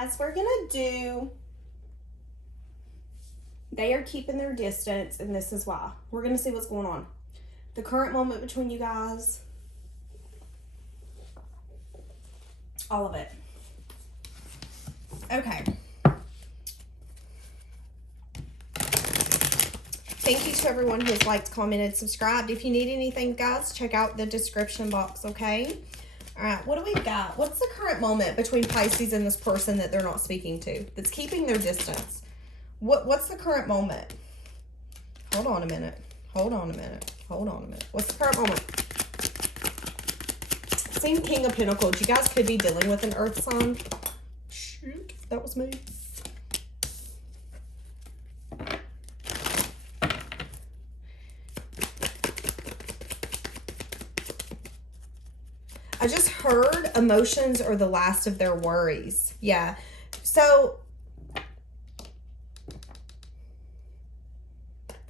as we're going to do, they are keeping their distance, and this is why. We're going to see what's going on. The current moment between you guys. All of it. Okay. Thank you to everyone who has liked, commented, subscribed. If you need anything, guys, check out the description box, okay? All right, what do we got? What's the current moment between Pisces and this person that they're not speaking to, that's keeping their distance? What's the current moment? Hold on a minute. Hold on a minute. Hold on a minute. What's the current moment? Same King of Pentacles. You guys could be dealing with an earth sign. Shoot, that was me. I just heard emotions are the last of their worries. Yeah. So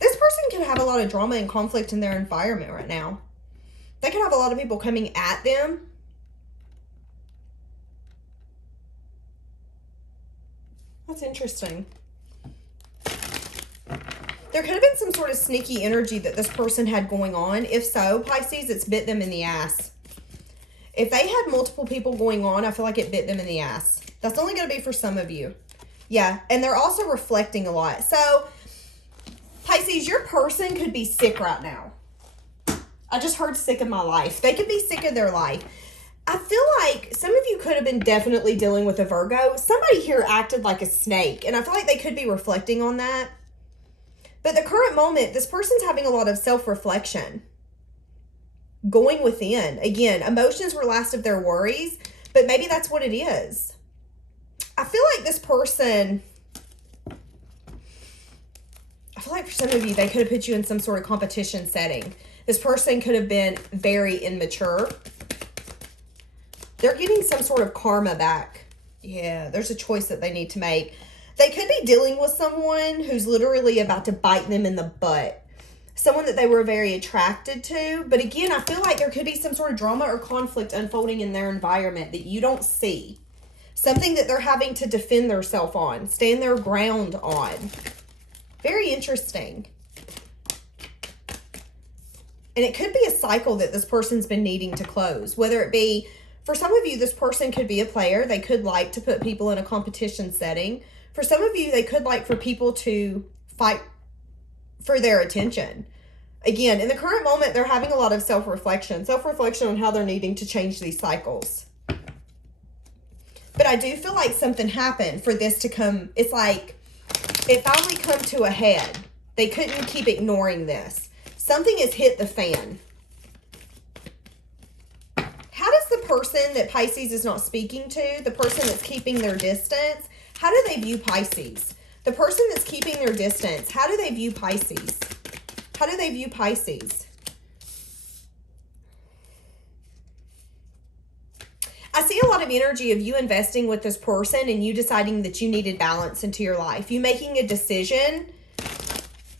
this person could have a lot of drama and conflict in their environment right now. They could have a lot of people coming at them. That's interesting. There could have been some sort of sneaky energy that this person had going on. If so, Pisces, it's bit them in the ass. If they had multiple people going on, I feel like it bit them in the ass. That's only going to be for some of you. Yeah, and they're also reflecting a lot. So, Pisces, your person could be sick right now. I just heard sick of my life. They could be sick of their life. I feel like some of you could have been definitely dealing with a Virgo. Somebody here acted like a snake, and I feel like they could be reflecting on that. But the current moment, this person's having a lot of self-reflection. Going within. Again, emotions were last of their worries, but maybe that's what it is. I feel like this person, I feel like for some of you, they could have put you in some sort of competition setting. This person could have been very immature. They're getting some sort of karma back. Yeah, there's a choice that they need to make. They could be dealing with someone who's literally about to bite them in the butt. Someone that they were very attracted to. But again, I feel like there could be some sort of drama or conflict unfolding in their environment that you don't see. Something that they're having to defend themselves on, stand their ground on. Very interesting. And it could be a cycle that this person's been needing to close. Whether it be, for some of you, this person could be a player. They could like to put people in a competition setting. For some of you, they could like for people to fight for their attention. Again, in the current moment, they're having a lot of self-reflection on how they're needing to change these cycles. But I do feel like something happened for this to come. It's like it finally come to a head. They couldn't keep ignoring this. Something has hit the fan. How does the person that Pisces is not speaking to, the person that's keeping their distance, how do they view Pisces? The person that's keeping their distance, how do they view Pisces? How do they view Pisces? I see a lot of energy of you investing with this person and you deciding that you needed balance into your life. You making a decision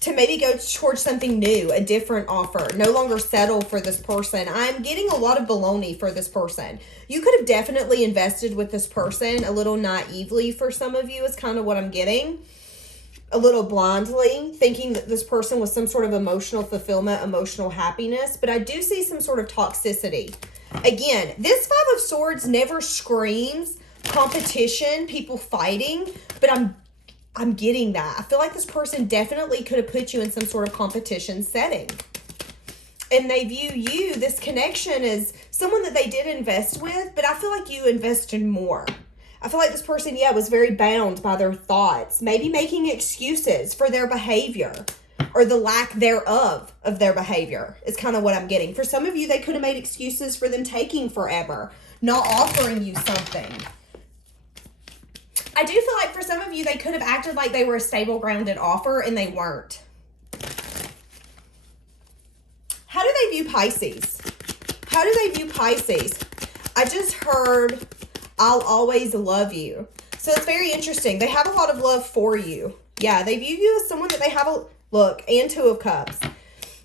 to maybe go towards something new, a different offer. No longer settle for this person. I'm getting a lot of baloney for this person. You could have definitely invested with this person a little naively for some of you is kind of what I'm getting. A little blindly, thinking that this person was some sort of emotional fulfillment, emotional happiness. But I do see some sort of toxicity. Again, this Five of Swords never screams competition, people fighting, but I'm getting that. I feel like this person definitely could have put you in some sort of competition setting. And they view you, this connection, as someone that they did invest with, but I feel like you invested more. I feel like this person, yeah, was very bound by their thoughts, maybe making excuses for their behavior or the lack thereof of their behavior is kind of what I'm getting. For some of you, they could have made excuses for them taking forever, not offering you something. I do feel like for some of you, they could have acted like they were a stable, grounded offer, and they weren't. How do they view Pisces? How do they view Pisces? I just heard, I'll always love you. So it's very interesting. They have a lot of love for you. Yeah, they view you as someone that they have a, look, and Two of Cups.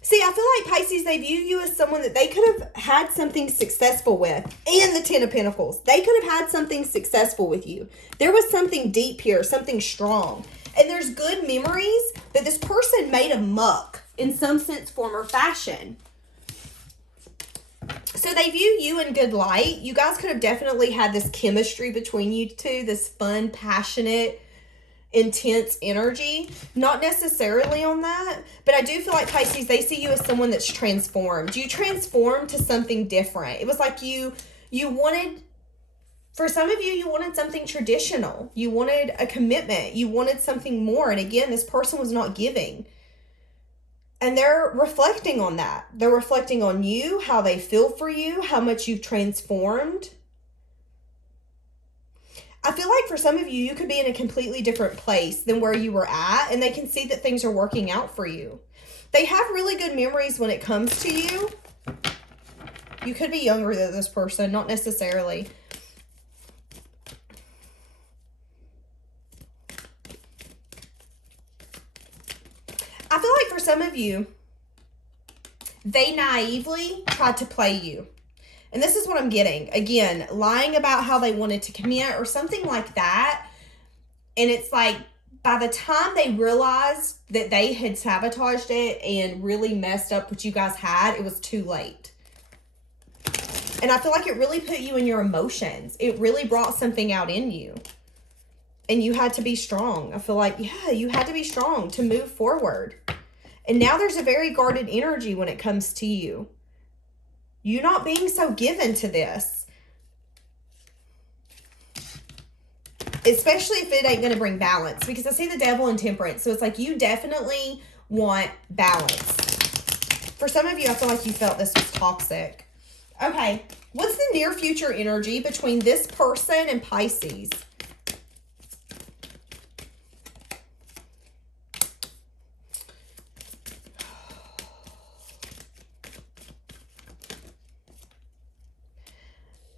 See, I feel like Pisces, they view you as someone that they could have had something successful with. And the Ten of Pentacles. They could have had something successful with you. There was something deep here, something strong. And there's good memories, but this person made a muck in some sense, form, or fashion. So they view you in good light. You guys could have definitely had this chemistry between you two, this fun, passionate, intense energy. Not necessarily on that, but I do feel like Pisces, they see you as someone that's transformed. You transformed to something different. It was like you wanted, for some of you wanted something traditional. You wanted a commitment. You wanted something more. And again, this person was not giving. And they're reflecting on that. They're reflecting on you, how they feel for you, how much you've transformed. I feel like for some of you, you could be in a completely different place than where you were at, and they can see that things are working out for you. They have really good memories when it comes to you. You could be younger than this person, not necessarily. I feel like for some of you, they naively tried to play you. And this is what I'm getting. Again, lying about how they wanted to commit or something like that. And it's like, by the time they realized that they had sabotaged it and really messed up what you guys had, it was too late. And I feel like it really put you in your emotions. It really brought something out in you. And you had to be strong. I feel like, yeah, you had to be strong to move forward. And now there's a very guarded energy when it comes to you. You not being so given to this. Especially if it ain't going to bring balance. Because I see the Devil and Temperance. So it's like you definitely want balance. For some of you, I feel like you felt this was toxic. Okay. What's the near future energy between this person and Pisces?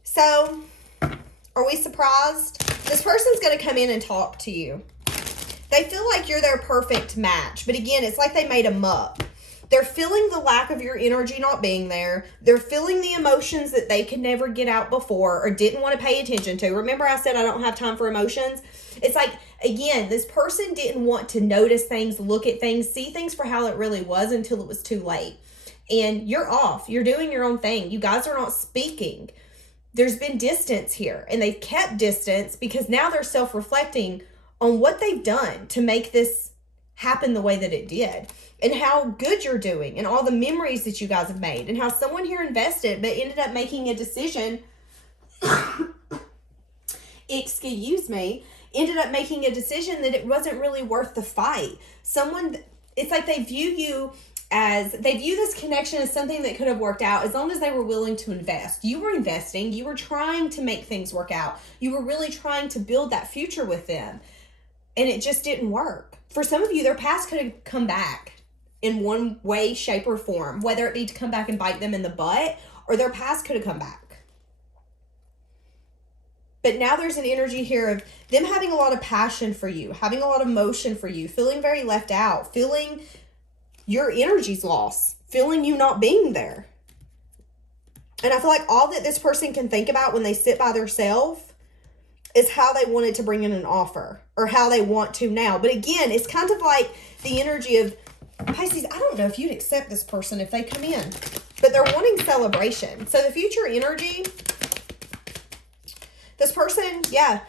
So, are we surprised? This person's going to come in and talk to you. They feel like you're their perfect match. But again, it's like they made a muck. They're feeling the lack of your energy not being there. They're feeling the emotions that they could never get out before or didn't want to pay attention to. Remember I said I don't have time for emotions? It's like, again, this person didn't want to notice things, look at things, see things for how it really was until it was too late. And you're off. You're doing your own thing. You guys are not speaking. There's been distance here, and they've kept distance because now they're self-reflecting on what they've done to make this happen the way that it did, and how good you're doing, and all the memories that you guys have made, and how someone here invested but ended up making a decision, ended up making a decision that it wasn't really worth the fight. It's like they view this connection as something that could have worked out as long as they were willing to invest. You were investing. You were trying to make things work out. You were really trying to build that future with them. And it just didn't work. For some of you, their past could have come back in one way, shape, or form. Whether it be to come back and bite them in the butt, or their past could have come back. But now there's an energy here of them having a lot of passion for you, having a lot of emotion for you, feeling very left out, feeling your energy's lost, feeling you not being there. And I feel like all that this person can think about when they sit by themselves is how they wanted to bring in an offer or how they want to now. But again, it's kind of like the energy of Pisces. I don't know if you'd accept this person if they come in, but they're wanting celebration. So the future energy, this person, yeah.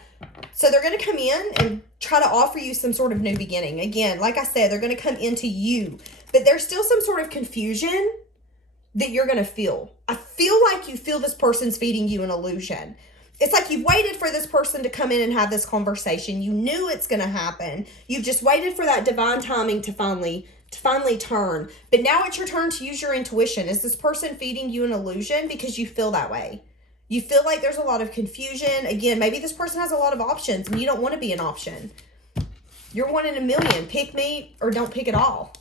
So they're going to come in and try to offer you some sort of new beginning. Again, like I said, they're going to come into you. But there's still some sort of confusion that you're going to feel. I feel like you feel this person's feeding you an illusion. It's like you've waited for this person to come in and have this conversation. You knew it's going to happen. You've just waited for that divine timing to finally turn. But now it's your turn to use your intuition. Is this person feeding you an illusion because you feel that way? You feel like there's a lot of confusion. Again, maybe this person has a lot of options and you don't want to be an option. You're one in a million. Pick me or don't pick at all.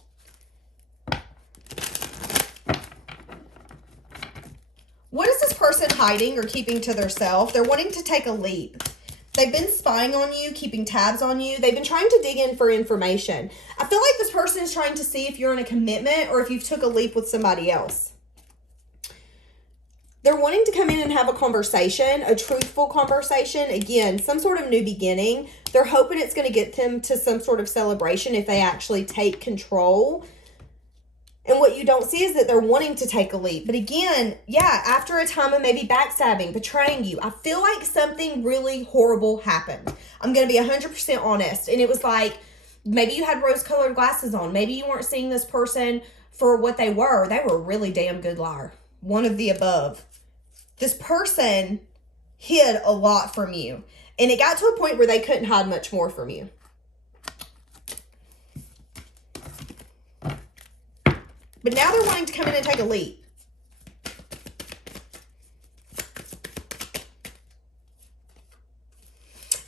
What is this person hiding or keeping to themselves? They're wanting to take a leap. They've been spying on you, keeping tabs on you. They've been trying to dig in for information. I feel like this person is trying to see if you're in a commitment or if you've took a leap with somebody else. They're wanting to come in and have a conversation, a truthful conversation. Again, some sort of new beginning. They're hoping it's going to get them to some sort of celebration if they actually take control. And what you don't see is that they're wanting to take a leap. But again, yeah, after a time of maybe backstabbing, betraying you, I feel like something really horrible happened. I'm going to be 100% honest. And it was like, maybe you had rose-colored glasses on. Maybe you weren't seeing this person for what they were. They were a really damn good liar. One of the above. This person hid a lot from you. And it got to a point where they couldn't hide much more from you. But now they're wanting to come in and take a leap.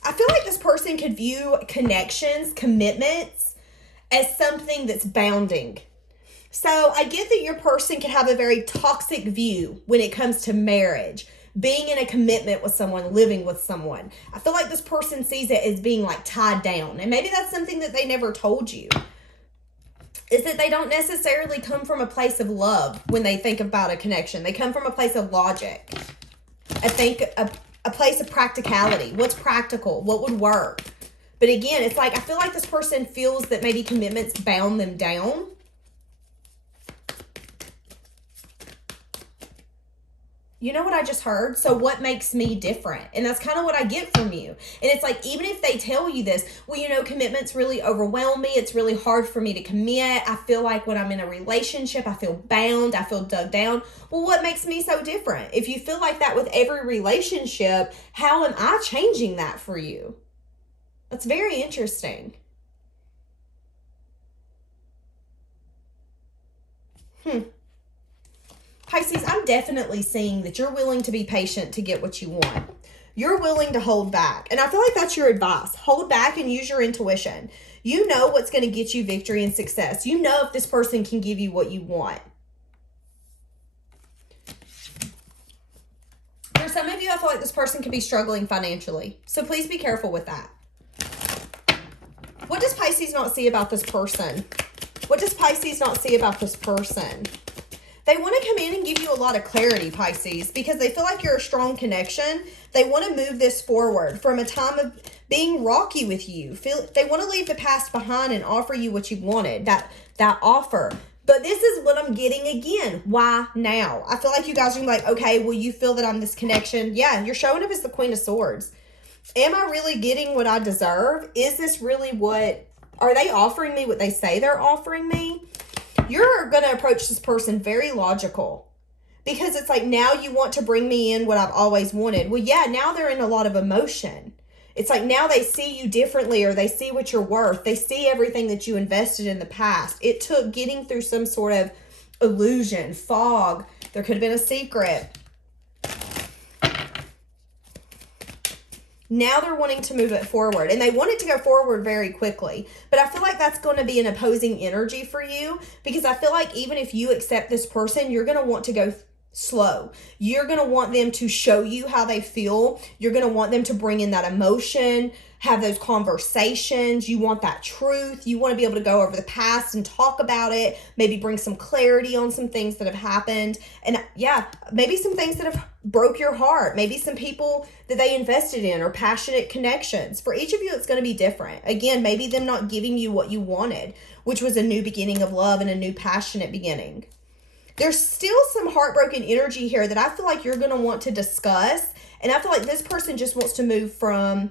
I feel like this person could view connections, commitments, as something that's bounding. So I get that your person can have a very toxic view when it comes to marriage, being in a commitment with someone, living with someone. I feel like this person sees it as being like tied down. And maybe that's something that they never told you. Is that they don't necessarily come from a place of love when they think about a connection. They come from a place of logic. I think a place of practicality. What's practical? What would work? But again, it's like I feel like this person feels that maybe commitments bound them down. You know what I just heard? So what makes me different? And that's kind of what I get from you. And it's like, even if they tell you this, well, you know, commitments really overwhelm me. It's really hard for me to commit. I feel like when I'm in a relationship, I feel bound. I feel dug down. Well, what makes me so different? If you feel like that with every relationship, how am I changing that for you? That's very interesting. Pisces, I'm definitely seeing that you're willing to be patient to get what you want. You're willing to hold back. And I feel like that's your advice. Hold back and use your intuition. You know what's going to get you victory and success. You know if this person can give you what you want. For some of you, I feel like this person could be struggling financially. So please be careful with that. What does Pisces not see about this person? What does Pisces not see about this person? They want to come in and give you a lot of clarity, Pisces, because they feel like you're a strong connection. They want to move this forward from a time of being rocky with you. They want to leave the past behind and offer you what you wanted, that offer. But this is what I'm getting again. Why now? I feel like you guys are like, okay, well, you feel that I'm this connection. Yeah, you're showing up as the Queen of Swords. Am I really getting what I deserve? Is this really what, are they offering me what they say they're offering me? You're going to approach this person very logical because it's like, now you want to bring me in what I've always wanted. Well, yeah, now they're in a lot of emotion. It's like now they see you differently, or they see what you're worth. They see everything that you invested in the past. It took getting through some sort of illusion, fog. There could have been a secret. Now they're wanting to move it forward, and they want it to go forward very quickly. But I feel like that's going to be an opposing energy for you, because I feel like even if you accept this person, you're going to want to go slow. You're going to want them to show you how they feel. You're going to want them to bring in that emotion, have those conversations. You want that truth. You want to be able to go over the past and talk about it, maybe bring some clarity on some things that have happened. And yeah, maybe some things that have broke your heart, maybe some people that they invested in, or passionate connections. For each of you, it's going to be different. Again, maybe them not giving you what you wanted, which was a new beginning of love and a new passionate beginning. There's still some heartbroken energy here that I feel like you're going to want to discuss. And I feel like this person just wants to move from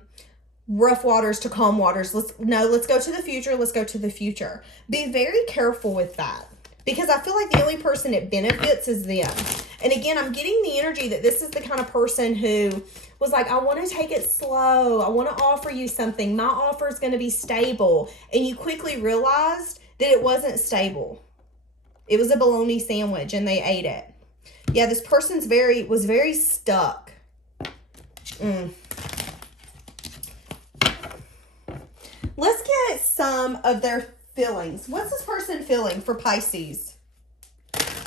rough waters to calm waters. Let's go to the future. Let's go to the future. Be very careful with that, because I feel like the only person it benefits is them. And again, I'm getting the energy that this is the kind of person who was like, I want to take it slow. I want to offer you something. My offer is going to be stable. And you quickly realized that it wasn't stable. It was a bologna sandwich and they ate it. Yeah, this person's was very stuck. Let's get some of their feelings. What's this person feeling for Pisces?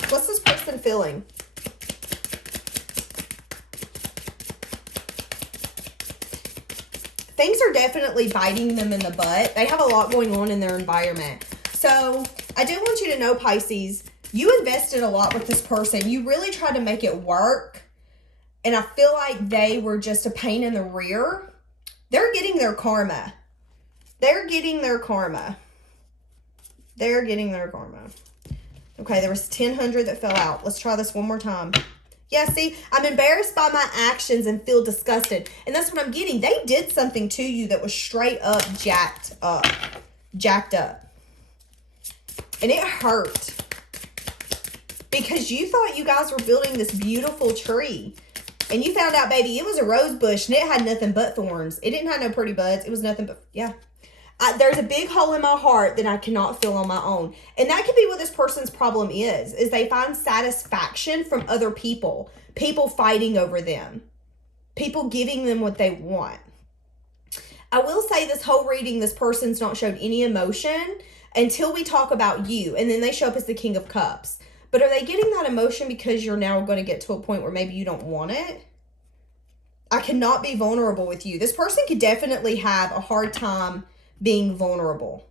What's this person feeling? things are definitely biting them in the butt. They have a lot going on in their environment. So I do want you to know, Pisces, you invested a lot with this person. You really tried to make it work. And I feel like they were just a pain in the rear. They're getting their karma. They're getting their karma. They're getting their karma. Okay, there was 1,000 that fell out. Let's try this one more time. Yeah, see, I'm embarrassed by my actions and feel disgusted. And that's what I'm getting. They did something to you that was straight up jacked up. Jacked up. And it hurt. Because you thought you guys were building this beautiful tree. And you found out, baby, it was a rose bush and it had nothing but thorns. It didn't have no pretty buds. It was nothing but, yeah. There's a big hole in my heart that I cannot fill on my own. And that could be what this person's problem is they find satisfaction from other people. People fighting over them. People giving them what they want. I will say this whole reading, this person's not showed any emotion until we talk about you. And then they show up as the King of Cups. But are they getting that emotion because you're now going to get to a point where maybe you don't want it? I cannot be vulnerable with you. This person could definitely have a hard time being vulnerable.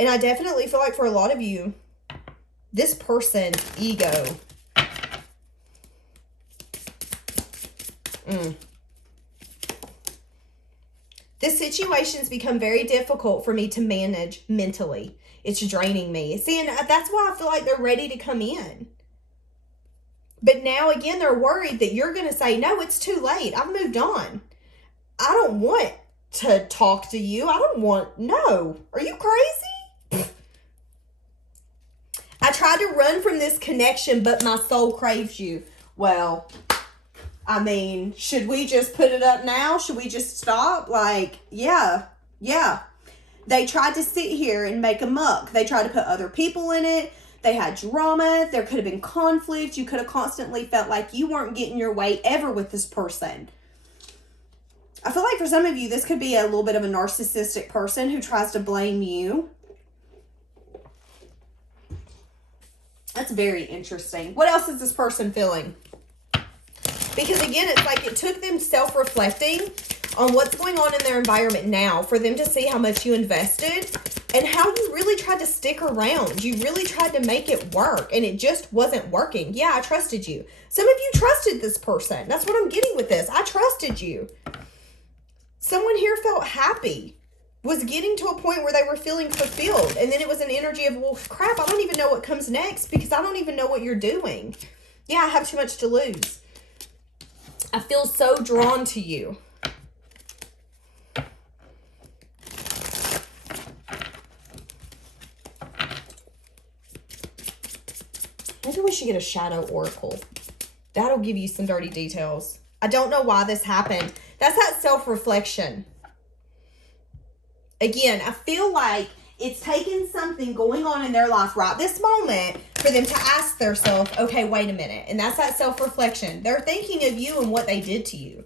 And I definitely feel like for a lot of you, this person's ego. This situation's become very difficult for me to manage mentally. It's draining me. See, and that's why I feel like they're ready to come in. But now, again, they're worried that you're going to say, no, it's too late. I've moved on. I don't want to talk to you. I don't want, no. Are you crazy? I tried to run from this connection, but my soul craves you. Well, I mean, should we just put it up now? Should we just stop? Like, yeah. They tried to sit here and make a muck. They tried to put other people in it. They had drama. There could have been conflict. You could have constantly felt like you weren't getting your way ever with this person. I feel like for some of you, this could be a little bit of a narcissistic person who tries to blame you. That's very interesting. What else is this person feeling? Because again, it's like it took them self-reflecting on what's going on in their environment now for them to see how much you invested and how you really tried to stick around. You really tried to make it work and it just wasn't working. Yeah, I trusted you. Some of you trusted this person. That's what I'm getting with this. I trusted you. Someone here felt happy, was getting to a point where they were feeling fulfilled. And then it was an energy of, well, crap, I don't even know what comes next because I don't even know what you're doing. Yeah, I have too much to lose. I feel so drawn to you. Maybe we should get a shadow oracle. That'll give you some dirty details. I don't know why this happened. That's that self-reflection. Again, I feel like it's taken something going on in their life right this moment for them to ask themselves, okay, wait a minute. And that's that self-reflection. They're thinking of you and what they did to you.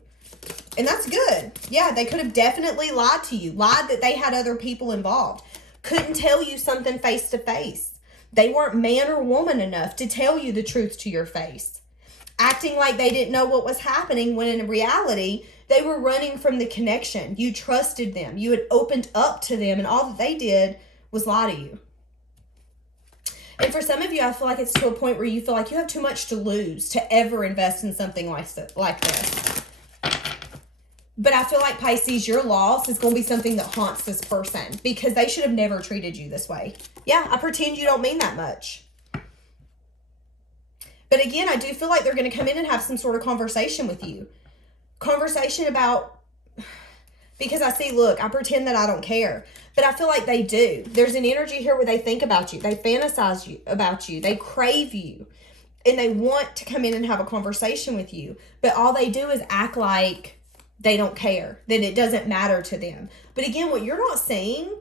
And that's good. Yeah, they could have definitely lied to you. Lied that they had other people involved. Couldn't tell you something face to face. They weren't man or woman enough to tell you the truth to your face. Acting like they didn't know what was happening when in reality, they were running from the connection. You trusted them. You had opened up to them and all that they did was lie to you. And for some of you, I feel like it's to a point where you feel like you have too much to lose to ever invest in something like this. But I feel like, Pisces, your loss is going to be something that haunts this person because they should have never treated you this way. Yeah, I pretend you don't mean that much. But again, I do feel like they're going to come in and have some sort of conversation with you. Conversation about, because I see, look, I pretend that I don't care. But I feel like they do. There's an energy here where they think about you. They fantasize about you. They crave you. And they want to come in and have a conversation with you. But all they do is act like they don't care, that it doesn't matter to them. But again, what you're not seeing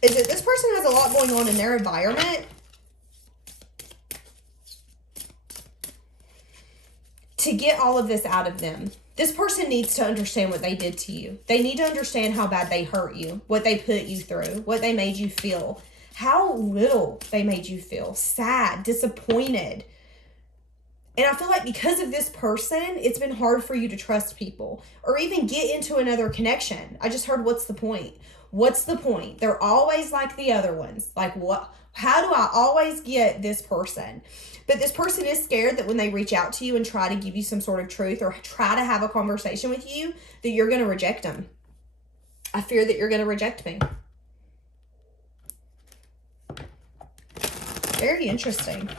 is that this person has a lot going on in their environment to get all of this out of them. This person needs to understand what they did to you. They need to understand how bad they hurt you, what they put you through, what they made you feel, how little they made you feel, sad, disappointed. And I feel like because of this person, it's been hard for you to trust people or even get into another connection. I just heard, what's the point? What's the point? They're always like the other ones. Like, what? How do I always get this person? But this person is scared that when they reach out to you and try to give you some sort of truth or try to have a conversation with you, that you're going to reject them. I fear that you're going to reject me. Very interesting.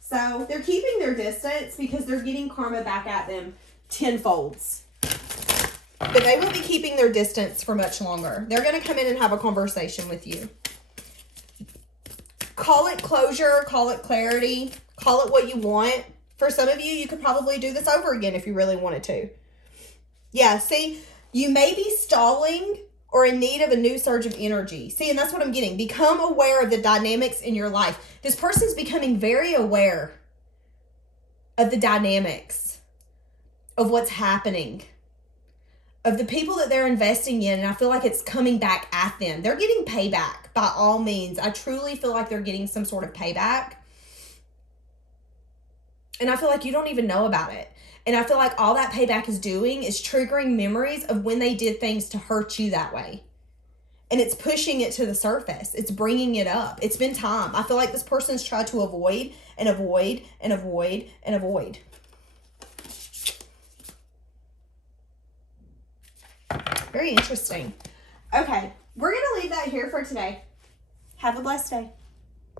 So they're keeping their distance because they're getting karma back at them tenfolds. But they won't be keeping their distance for much longer. They're going to come in and have a conversation with you. Call it closure, call it clarity, call it what you want. For some of you, you could probably do this over again if you really wanted to. Yeah, see, you may be stalling or in need of a new surge of energy. See, and that's what I'm getting. Become aware of the dynamics in your life. This person's becoming very aware of the dynamics of what's happening, of the people that they're investing in, and I feel like it's coming back at them. They're getting payback by all means. I truly feel like they're getting some sort of payback. And I feel like you don't even know about it. And I feel like all that payback is doing is triggering memories of when they did things to hurt you that way. And it's pushing it to the surface. It's bringing it up. It's been time. I feel like this person's tried to avoid and avoid and avoid and avoid. Very interesting. Okay, we're going to leave that here for today. Have a blessed day.